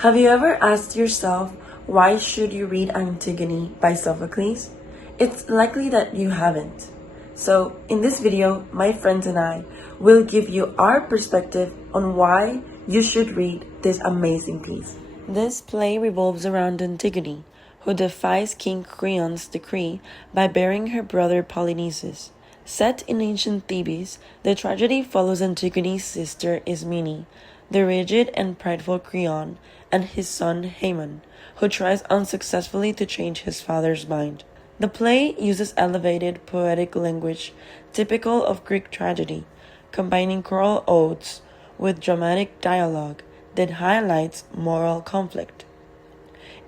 Have you ever asked yourself, why should you read Antigone by Sophocles? It's likely that you haven't. So, in this video, my friends and I will give you our perspective on why you should read this amazing piece. This play revolves around Antigone, who defies King Creon's decree by burying her brother Polynices. Set in ancient Thebes, the tragedy follows Antigone's sister Ismene, the rigid and prideful Creon, and his son Haemon, who tries unsuccessfully to change his father's mind. The play uses elevated, poetic language typical of Greek tragedy, combining choral odes with dramatic dialogue that highlights moral conflict.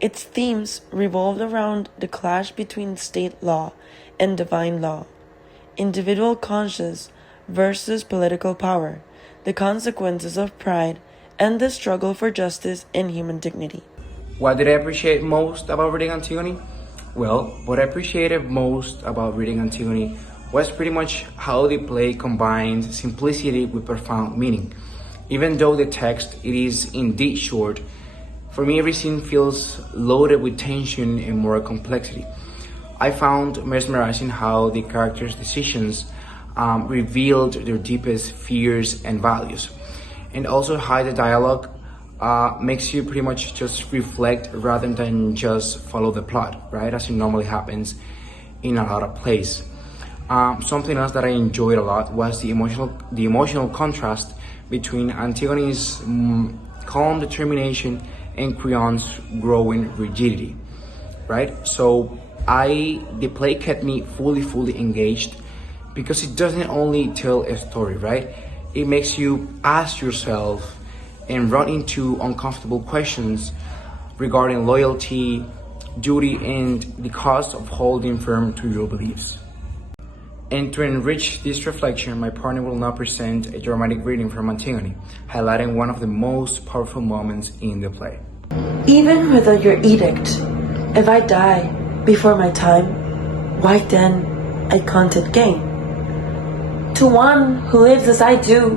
Its themes revolved around the clash between state law and divine law, individual conscience versus political power, the consequences of pride, and the struggle for justice and human dignity. What did I appreciate most about reading Antigone? Well, what I appreciated most about reading Antigone was pretty much how the play combines simplicity with profound meaning. Even though the text it is indeed short, for me every scene feels loaded with tension and moral complexity. I found mesmerizing how the characters' decisions revealed their deepest fears and values, and also how the dialogue makes you pretty much just reflect rather than just follow the plot, right? As it normally happens in a lot of plays. Something else that I enjoyed a lot was the emotional contrast between Antigone's calm determination and Creon's growing rigidity, right? So the play kept me fully engaged because it doesn't only tell a story, right? It makes you ask yourself and run into uncomfortable questions regarding loyalty, duty, and the cost of holding firm to your beliefs. And to enrich this reflection, my partner will now present a dramatic reading from Antigone, highlighting one of the most powerful moments in the play. Even without your edict, if I die before my time, why then I count it gain. To one who lives as I do,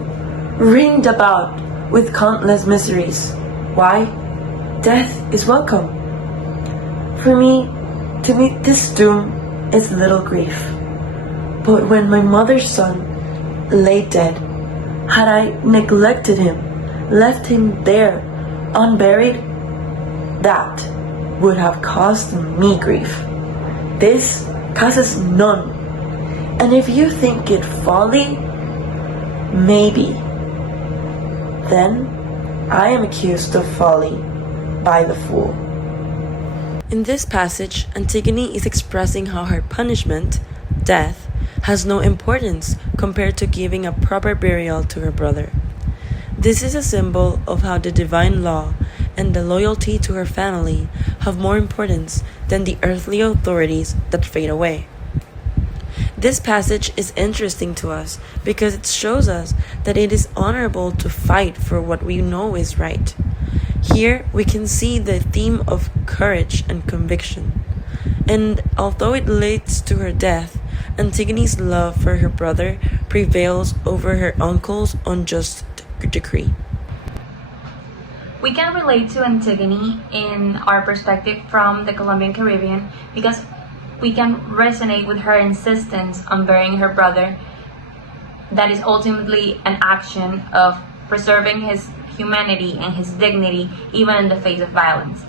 ringed about with countless miseries, why? Death is welcome. For me, to meet this doom is little grief. But when my mother's son lay dead, had I neglected him, left him there, unburied, that would have caused me grief. This causes none. And if you think it folly, maybe, then I am accused of folly by the fool. In this passage, Antigone is expressing how her punishment, death, has no importance compared to giving a proper burial to her brother. This is a symbol of how the divine law and the loyalty to her family have more importance than the earthly authorities that fade away. This passage is interesting to us because it shows us that it is honorable to fight for what we know is right. Here we can see the theme of courage and conviction. And although it leads to her death, Antigone's love for her brother prevails over her uncle's unjust decree. We can relate to Antigone in our perspective from the Colombian Caribbean because we can resonate with her insistence on burying her brother. That is ultimately an action of preserving his humanity and his dignity even in the face of violence.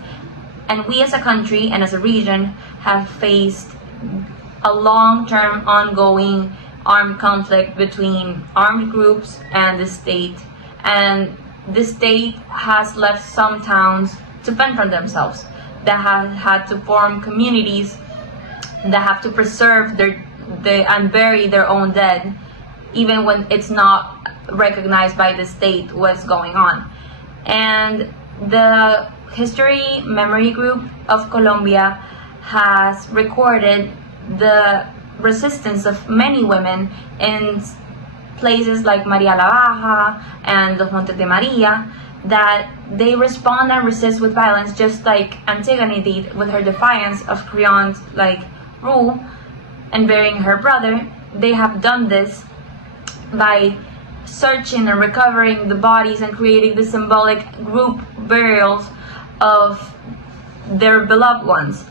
And we as a country and as a region have faced a long-term ongoing armed conflict between armed groups and the state. And the state has left some towns to fend for themselves, that have had to form communities that have to preserve and bury their own dead, even when it's not recognized by the state what's going on. And the History Memory Group of Colombia has recorded the resistance of many women in places like Maria la Baja and Los Montes de Maria, that they respond and resist with violence just like Antigone did with her defiance of Creon's rule and burying her brother. They have done this by searching and recovering the bodies and creating the symbolic group burials of their beloved ones.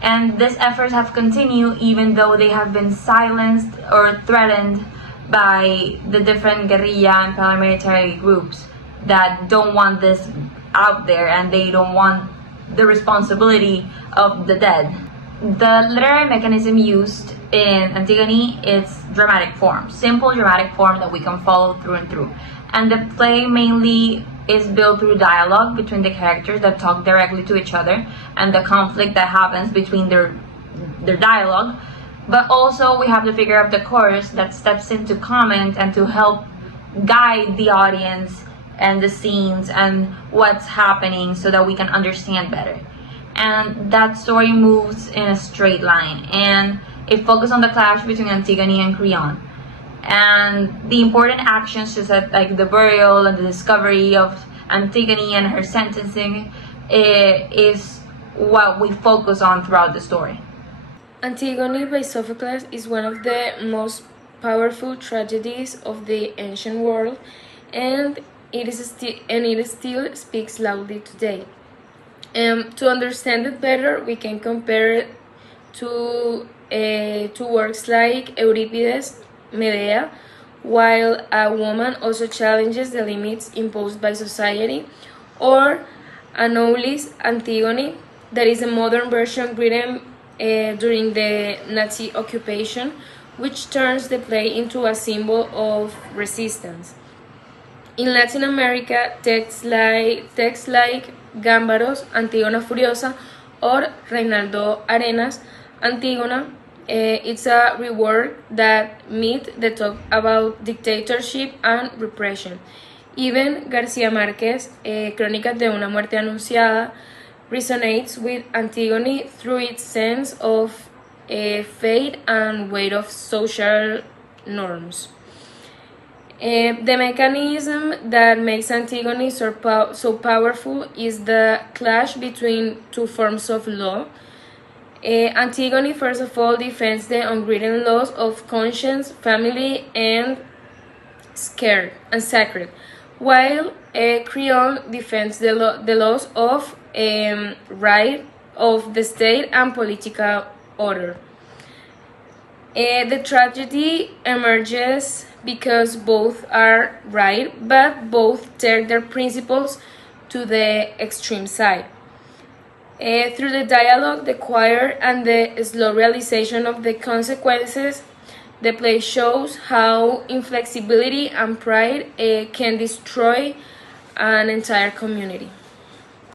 And these efforts have continued even though they have been silenced or threatened by the different guerrilla and paramilitary groups that don't want this out there, and they don't want the responsibility of the dead. The literary mechanism used in Antigone is dramatic form, simple dramatic form that we can follow through and through. And the play mainly is built through dialogue between the characters that talk directly to each other, and the conflict that happens between their dialogue. But also we have the figure of the chorus that steps in to comment and to help guide the audience and the scenes and what's happening so that we can understand better. And that story moves in a straight line, and it focuses on the clash between Antigone and Creon, and the important actions such as like the burial and the discovery of Antigone and her sentencing is what we focus on throughout the story. Antigone by Sophocles is one of the most powerful tragedies of the ancient world, and it still speaks loudly today. To understand it better, we can compare it to works like Euripides' Medea, while a woman also challenges the limits imposed by society, or Anouilh's Antigone, that is a modern version written during the Nazi occupation, which turns the play into a symbol of resistance. In Latin America, texts like Gámbaro's Antígona Furiosa or Reinaldo Arenas' Antígona, it's a rework that meets the talk about dictatorship and repression. Even García Márquez, Crónicas de una muerte anunciada, resonates with Antigone through its sense of fate and weight of social norms. The mechanism that makes Antigone so powerful is the clash between two forms of law. Antigone, first of all, defends the unwritten laws of conscience, family, and sacred, while Creon defends the laws of right of the state and political order. The tragedy emerges because both are right, but both take their principles to the extreme side. Through the dialogue, the choir, and the slow realization of the consequences, the play shows how inflexibility and pride can destroy an entire community.